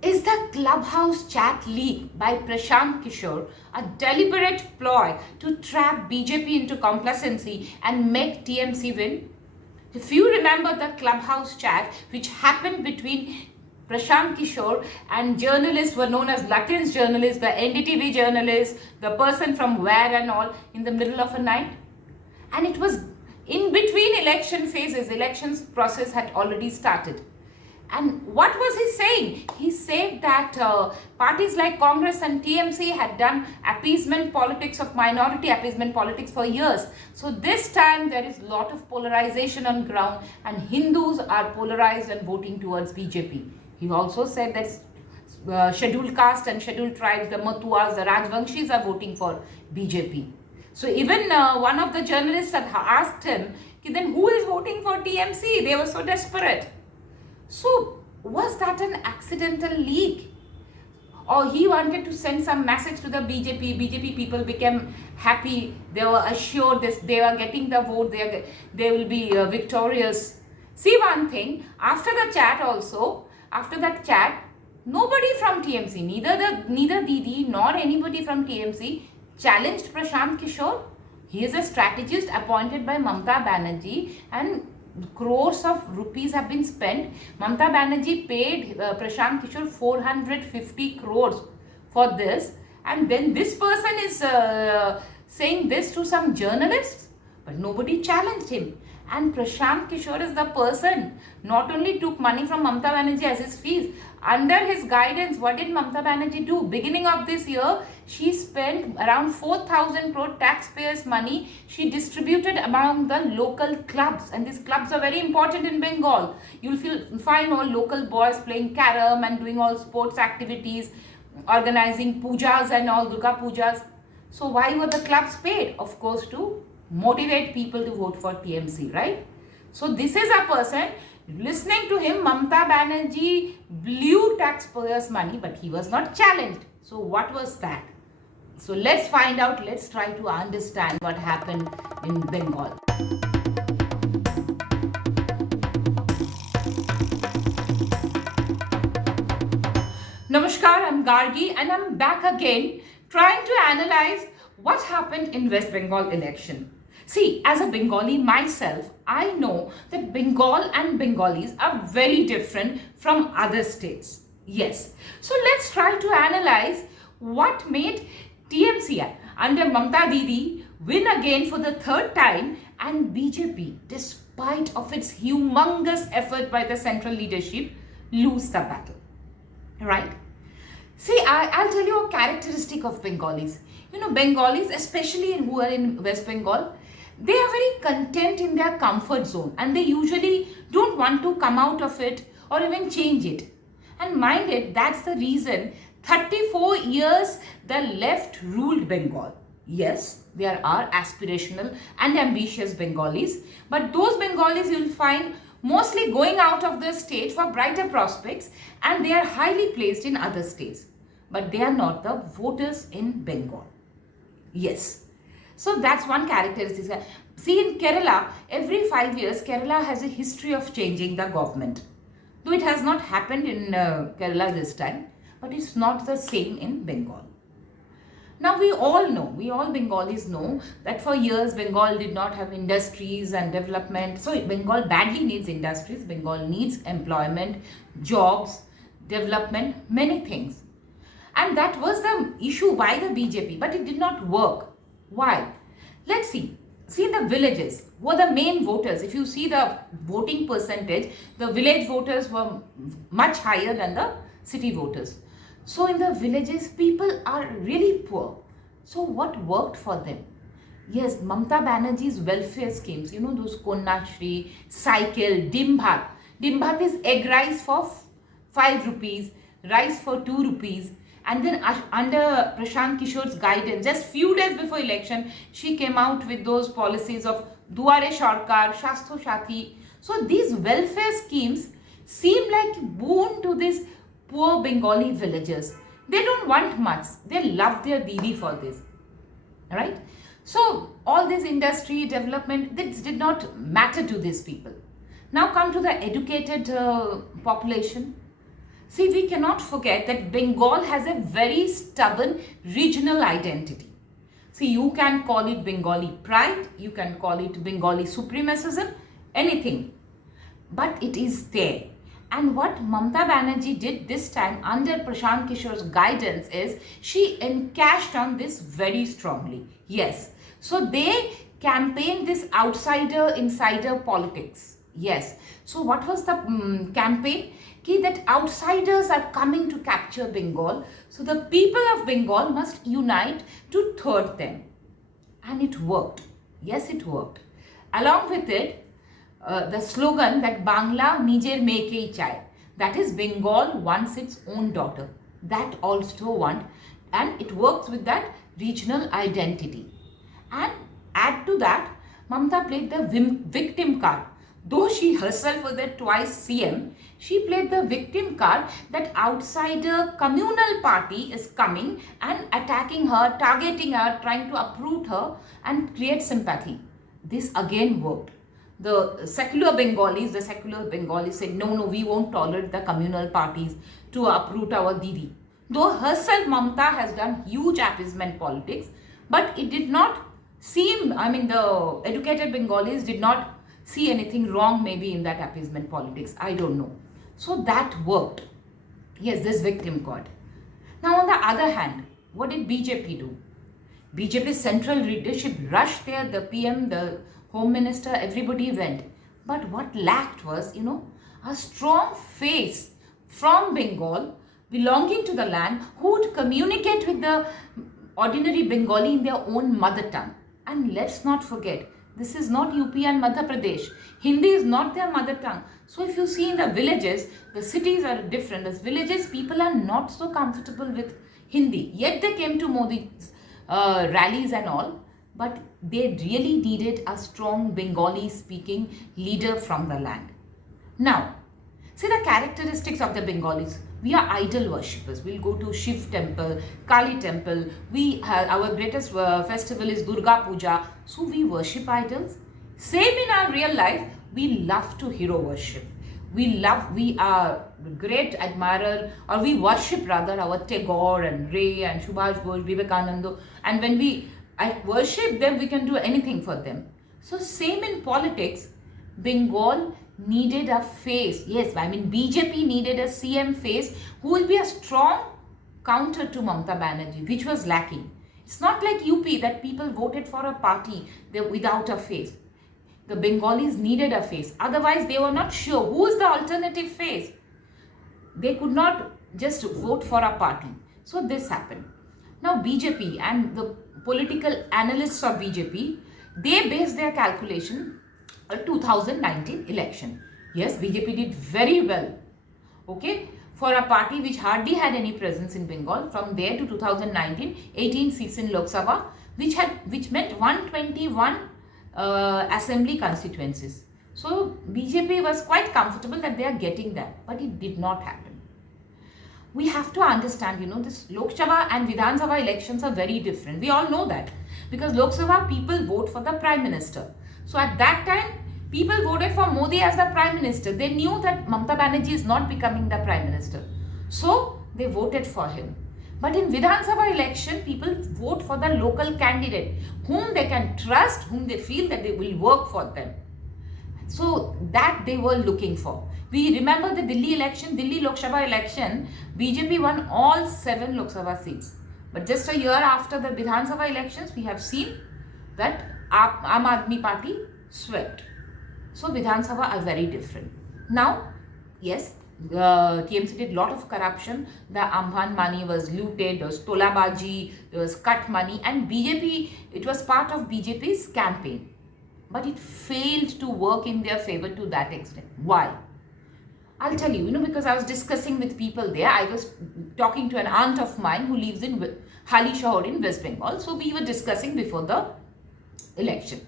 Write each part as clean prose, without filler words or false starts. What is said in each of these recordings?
Is the Clubhouse chat leak by Prashant Kishore a deliberate ploy to trap BJP into complacency and make TMC win? If you remember the Clubhouse chat which happened between Prashant Kishore and journalists were known as Lutyens journalists, the NDTV journalists, the person from where and all in the middle of a night. And it was in between election phases, elections process had already started. And what was he saying? He said that parties like Congress and TMC had done appeasement politics of minority appeasement politics for years. So this time there is a lot of polarization on ground and Hindus are polarized and voting towards BJP. He also said that scheduled caste and scheduled tribes, the Matuas, the Rajvanshis are voting for BJP. So even one of the journalists had asked him, then who is voting for TMC? They were so desperate. So, was that an accidental leak? Or he wanted to send some message to the BJP. BJP people became happy. They were assured this, they were getting the vote. They will be victorious. See one thing, after the chat also, after that chat, nobody from TMC, neither Didi nor anybody from TMC challenged Prashant Kishore. He is a strategist appointed by Mamata Banerjee and crores of rupees have been spent. Mamata Banerjee paid Prashant Kishore 450 crores for this, and then this person is saying this to some journalists, but nobody challenged him. And Prashant Kishore is the person not only took money from Mamata Banerjee as his fees. Under his guidance, what did Mamata Banerjee do? Beginning of this year, she spent around 4,000 crore taxpayers' money. She distributed among the local clubs, and these clubs are very important in Bengal. You'll find all local boys playing carom and doing all sports activities, organizing pujas and all Durga pujas. So why were the clubs paid? Of course, to motivate people to vote for TMC, right? So this is a person, listening to him, Mamata Banerjee blew taxpayers' money, but he was not challenged. So what was that? So let's find out, let's try to understand what happened in Bengal. Namaskar, I'm Gargi and I'm back again trying to analyze what happened in West Bengal election. See, as a Bengali myself, I know that Bengal and Bengalis are very different from other states. Yes. So let's try to analyze what made TMC under Mamata Didi win again for the third time and BJP, despite of its humongous effort by the central leadership, lose the battle. Right? See, I'll tell you a characteristic of Bengalis. You know, Bengalis, especially who are in West Bengal, they are very content in their comfort zone and they usually don't want to come out of it or even change it. And mind it, that's the reason 34 years the left ruled Bengal. Yes, there are aspirational and ambitious Bengalis, but those Bengalis you'll find mostly going out of the state for brighter prospects and they are highly placed in other states. But they are not the voters in Bengal. Yes. So that's one characteristic. See, in Kerala, every 5 years, Kerala has a history of changing the government. Though it has not happened in Kerala this time, but it's not the same in Bengal. Now we all Bengalis know that for years Bengal did not have industries and development. So Bengal badly needs industries, Bengal needs employment, jobs, development, many things. And that was the issue by the BJP, but it did not work. Why? Let's see. See the villages were the main voters. If you see the voting percentage, the village voters were much higher than the city voters. So in the villages, people are really poor. So what worked for them? Yes, Mamata Banerjee's welfare schemes, you know, those Konyashri, cycle, Dimbhat. Dimbhat is egg rice for 5 rupees, rice for 2 rupees. And then under Prashant Kishore's guidance, just few days before election, she came out with those policies of Duare Sarkar, Shastho Sathi. So these welfare schemes seem like boon to these poor Bengali villagers. They don't want much. They love their Didi for this. Right? So all this industry development, this did not matter to these people. Now come to the educated population. See, we cannot forget that Bengal has a very stubborn regional identity. See, you can call it Bengali pride, you can call it Bengali supremacism, anything. But it is there. And what Mamata Banerjee did this time under Prashant Kishore's guidance is she encashed on this very strongly. Yes. So they campaigned this outsider insider politics. Yes. So what was the campaign? That outsiders are coming to capture Bengal. So the people of Bengal must unite to thwart them. And it worked. Yes, it worked. Along with it, the slogan that Bangla Nijer Mekei Chai, that is Bengal wants its own daughter, that also won, and it works with that regional identity. And add to that, Mamata played the victim card. Though she herself was the twice CM, she played the victim card that outsider communal party is coming and attacking her, targeting her, trying to uproot her and create sympathy. This again worked. The secular Bengalis said, no, we won't tolerate the communal parties to uproot our Didi. Though herself Mamata has done huge appeasement politics, but it did not seem, the educated Bengalis did not see anything wrong maybe in that appeasement politics. I don't know. So that worked. Yes, this victim card. Now on the other hand, what did BJP do? BJP's central leadership rushed there, the PM, the Home Minister, everybody went. But what lacked was, a strong face from Bengal belonging to the land who would communicate with the ordinary Bengali in their own mother tongue. And let's not forget, this is not UP and Madhya Pradesh. Hindi is not their mother tongue. So if you see in the villages, the cities are different. As villages, people are not so comfortable with Hindi. Yet they came to Modi's rallies and all. But they really needed a strong Bengali speaking leader from the land. Now, see the characteristics of the Bengalis. We are idol worshippers. We'll go to Shiv temple, Kali temple. Our greatest festival is Durga Puja. So we worship idols. Same in our real life, we love to hero worship. We are great admirer, or we worship rather our Tagore and Ray and Subhash Bose, Vivekananda. And when we worship them, we can do anything for them. So same in politics, Bengal needed a face. Yes, BJP needed a CM face who will be a strong counter to Mamata Banerjee, which was lacking. It's not like UP that people voted for a party without a face. The Bengalis needed a face. Otherwise, they were not sure who is the alternative face. They could not just vote for a party. So this happened. Now BJP and the political analysts of BJP, they based their calculation on 2019 election. Yes, BJP did very well. Okay, for a party which hardly had any presence in Bengal, from there to 2019, 18 seats in Lok Sabha, which meant 121 assembly constituencies. So BJP was quite comfortable that they are getting that, but it did not happen. We have to understand, this Lok Sabha and Vidhan Sabha elections are very different. We all know that, because Lok Sabha people vote for the Prime Minister. So at that time, people voted for Modi as the Prime Minister. They knew that Mamata Banerjee is not becoming the Prime Minister. So they voted for him. But in Vidhan Sabha election, people vote for the local candidate, whom they can trust, whom they feel that they will work for them. So that they were looking for. We remember the Delhi Lok Sabha election, BJP won all 7 Lok Sabha seats. But just a year after the Vidhan Sabha elections, we have seen that Aam Aadmi Party swept. So Vidhan Sabha are very different. Now, yes, TMC did lot of corruption. The Ambhan money was looted, there was tolabaji, there was cut money, and BJP, it was part of BJP's campaign. But it failed to work in their favor to that extent. Why? I'll tell you, because I was discussing with people there. I was talking to an aunt of mine who lives in Hali Shahar in West Bengal. So we were discussing before the election.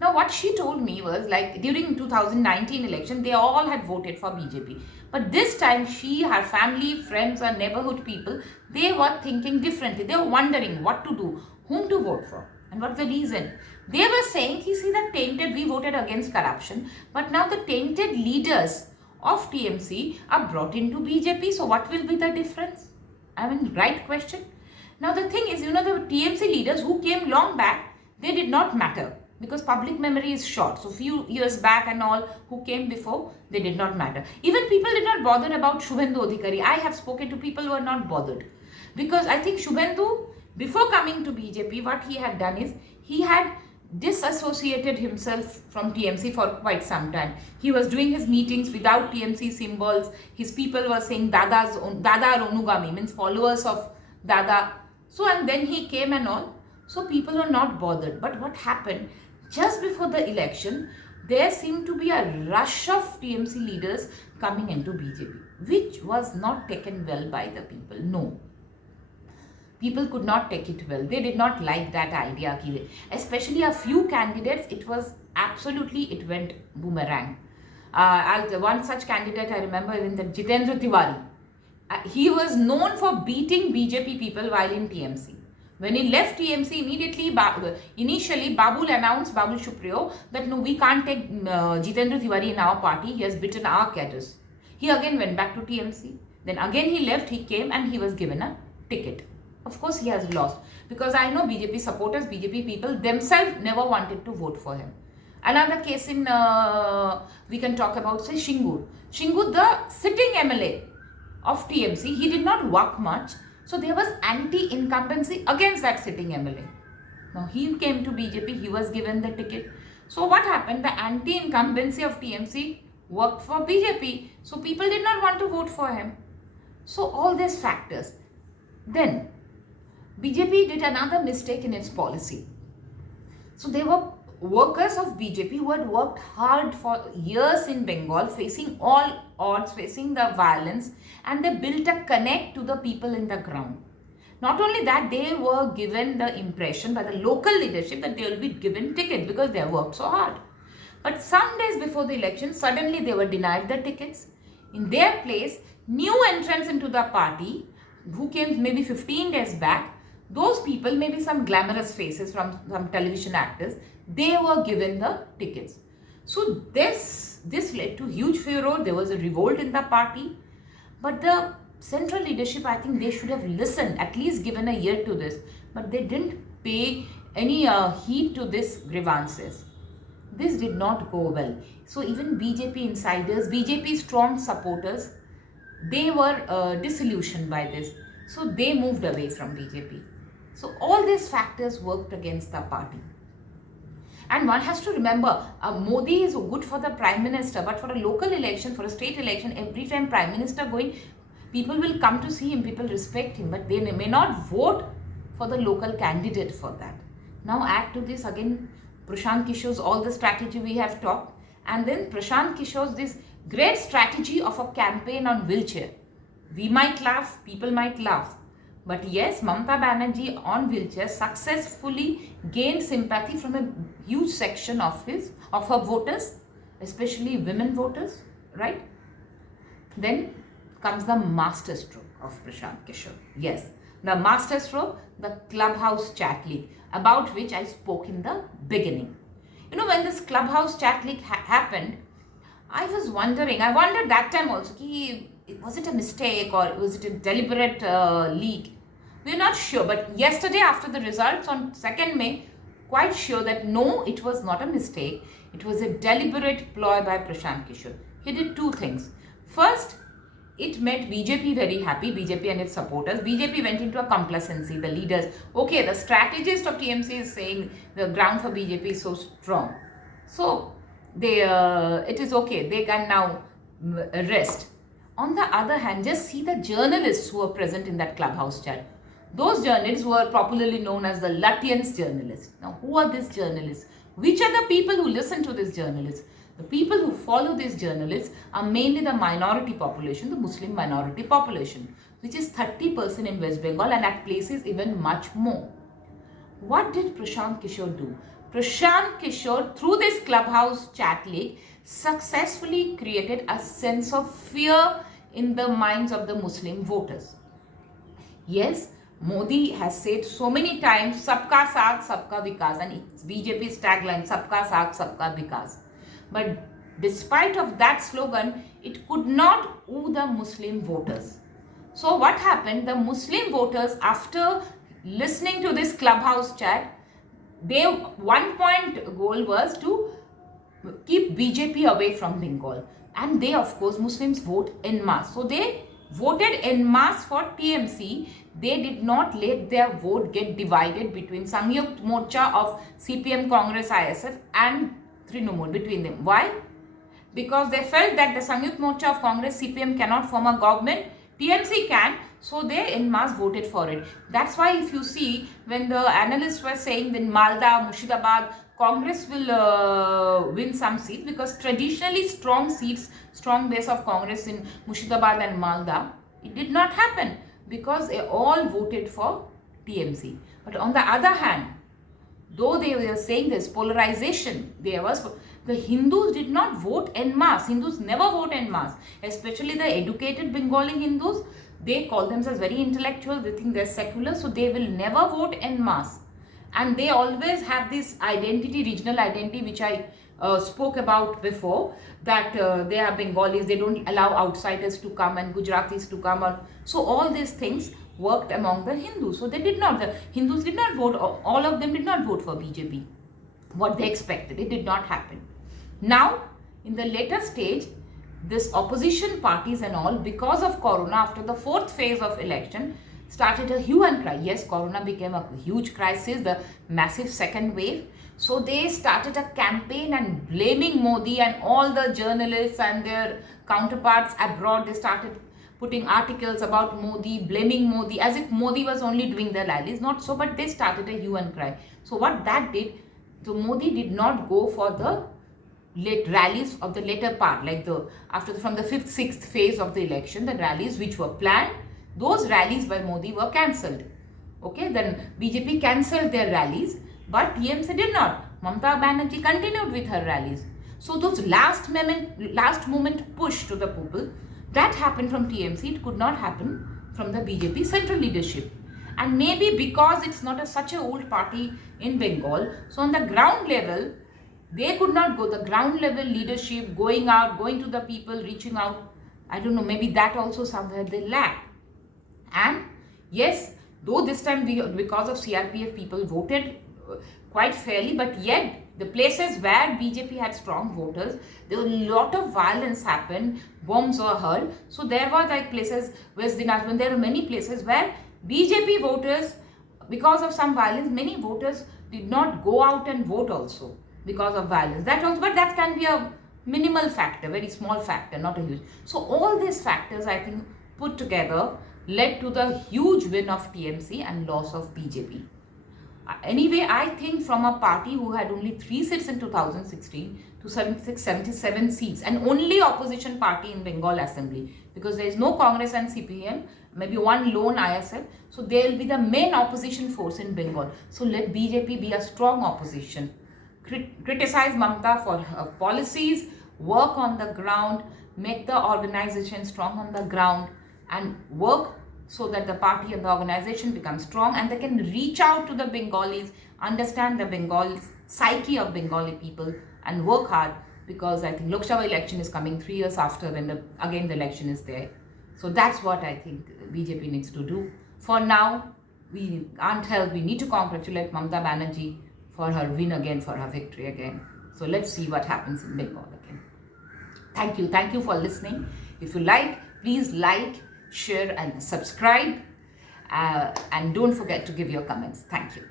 Now what she told me was, like, during 2019 election, they all had voted for BJP. But this time she, her family, friends and neighborhood people, they were thinking differently. They were wondering what to do, whom to vote for, and what's the reason. They were saying, see, that tainted, we voted against corruption, but now the tainted leaders of TMC are brought into BJP. So what will be the difference? I mean, right question. Now the thing is, the TMC leaders who came long back, they did not matter because public memory is short. So few years back and all who came before, they did not matter. Even people did not bother about Shubhendu Adhikari. I have spoken to people who are not bothered because I think Shubhendu, before coming to BJP, what he had done is he had disassociated himself from TMC for quite some time. He was doing his meetings without TMC symbols. His people were saying Dada or Onugami, means followers of Dada. So and then he came and all. So people were not bothered. But what happened? Just before the election, there seemed to be a rush of TMC leaders coming into BJP, which was not taken well by the people. No. People could not take it well. They did not like that idea. Especially a few candidates, it went boomerang. One such candidate I remember is the Jitendra Tiwari. He was known for beating BJP people while in TMC. When he left TMC, initially Babul announced, Babul Supriyo, that no, we can't take Jitendra Tiwari in our party. He has beaten our cadres. He again went back to TMC. Then again he left, he came and he was given a ticket. Of course, he has lost because I know BJP supporters, BJP people themselves never wanted to vote for him. Another case in, we can talk about, say, Shingur. Shingur, the sitting MLA of TMC, he did not work much. So there was anti-incumbency against that sitting MLA. Now he came to BJP, he was given the ticket. So what happened? The anti-incumbency of TMC worked for BJP. So people did not want to vote for him. So all these factors. Then BJP did another mistake in its policy. So there were workers of BJP who had worked hard for years in Bengal, facing all odds, facing the violence, and they built a connect to the people in the ground. Not only that, they were given the impression by the local leadership that they will be given tickets because they have worked so hard. But some days before the election, suddenly they were denied the tickets. In their place, new entrants into the party who came maybe 15 days back, those people, maybe some glamorous faces from some television actors, they were given the tickets. So this led to huge furor. There was a revolt in the party. But the central leadership, I think they should have listened, at least given a year to this. But they didn't pay any heed to these grievances. This did not go well. So even BJP insiders, BJP strong supporters, they were disillusioned by this. So they moved away from BJP. So all these factors worked against the party. And one has to remember, Modi is good for the Prime Minister, but for a local election, for a state election, every time Prime Minister going, people will come to see him, people respect him, but they may not vote for the local candidate for that. Now add to this again, Prashant Kishore's all the strategy we have talked, and then Prashant Kishore's this great strategy of a campaign on wheelchair. We might laugh, people might laugh. But yes, Mamata Banerjee on wheelchair successfully gained sympathy from a huge section of her voters, especially women voters, right? Then comes the masterstroke of Prashant Kishore. Yes, the masterstroke, the Clubhouse Chat League, about which I spoke in the beginning. When this Clubhouse Chat League happened, I wondered that time also, was it a mistake or was it a deliberate leak? We're not sure, but yesterday after the results on 2nd May, quite sure that no, it was not a mistake. It was a deliberate ploy by Prashant Kishore. He did two things. First, it made BJP very happy, BJP and its supporters. BJP went into a complacency, the leaders. Okay, the strategist of TMC is saying the ground for BJP is so strong. So, it is okay, they can now rest. On the other hand, just see the journalists who were present in that Clubhouse chat. Those journalists were popularly known as the Lutyens journalists. Now, who are these journalists? Which are the people who listen to these journalists? The people who follow these journalists are mainly the minority population, the Muslim minority population, which is 30% in West Bengal and at places even much more. What did Prashant Kishore do? Prashant Kishore, through this Clubhouse Chat League, successfully created a sense of fear in the minds of the Muslim voters. Yes, Modi has said so many times, Sabka Saath, Sabka Vikas, and it's BJP's tagline, Sabka Saath, Sabka Vikas. But despite of that slogan, it could not woo the Muslim voters. So what happened? The Muslim voters, after listening to this clubhouse chat, their one point goal was to keep BJP away from Bengal. And they, of course, Muslims vote en masse. So they voted en masse for TMC. They did not let their vote get divided between Sangyukt Morcha of CPM, Congress, ISF and Trinamool, between them. Why? Because they felt that the Sangyukt Morcha of Congress, CPM cannot form a government, TMC can, so they en masse voted for it. That's why if you see, when the analysts were saying that Malda, Murshidabad, Congress will win some seats, because traditionally strong seats, strong base of Congress in Murshidabad and Malda, it did not happen because they all voted for TMC. But on the other hand, though they were saying this polarization, the Hindus did not vote en masse. Hindus never vote en masse, especially the educated Bengali Hindus. They call themselves very intellectual, they think they're secular, so they will never vote en masse. And they always have this identity, regional identity, which I spoke about before, that they are Bengalis, they don't allow outsiders to come and Gujaratis to come. So all these things worked among the Hindus. So the Hindus did not vote, all of them did not vote for BJP. What they expected, it did not happen. Now, in the later stage, this opposition parties and all, because of Corona, after the fourth phase of election, started a hue and cry. Yes, Corona became a huge crisis, the massive second wave. So they started a campaign and blaming Modi, and all the journalists and their counterparts abroad, they started putting articles about Modi, blaming Modi, as if Modi was only doing the rallies. Not so, but they started a hue and cry. So what that did, so Modi did not go for the late rallies of the later part, like from the fifth, sixth phase of the election, the rallies which were planned, those rallies by Modi were cancelled. Okay, then BJP cancelled their rallies, but TMC did not. Mamata Banerjee continued with her rallies. So those last moment push to the people, that happened from TMC. It could not happen from the BJP central leadership. And maybe because it's not such an old party in Bengal, so on the ground level, they could not go. The ground level leadership, going out, going to the people, reaching out, I don't know, maybe that also somewhere they lack. And yes, though this time because of CRPF people voted quite fairly, but yet the places where BJP had strong voters, there was a lot of violence happened, bombs were hurled. So there were like places, West Dinajpur, there were many places where BJP voters, because of some violence, many voters did not go out and vote also because of violence. That also, but that can be a minimal factor, very small factor, not a huge. So all these factors, I think, put together led to the huge win of TMC and loss of BJP. Anyway, I think from a party who had only 3 seats in 2016 to 77 seats, and only opposition party in Bengal Assembly, because there is no Congress and CPM, maybe one lone ISF, so they will be the main opposition force in Bengal. So let BJP be a strong opposition. Criticize Mamata for her policies, work on the ground, make the organization strong on the ground, and work so that the party and the organization become strong and they can reach out to the Bengalis, understand the Bengali psyche of Bengali people and work hard, because I think Lok Sabha election is coming 3 years after when again the election is there. So that's what I think BJP needs to do. For now, we can't help, we need to congratulate Mamata Banerjee for her win again, for her victory again. So let's see what happens in Bengal again. Thank you for listening. If you like, please like, share and subscribe, and don't forget to give your comments. Thank you.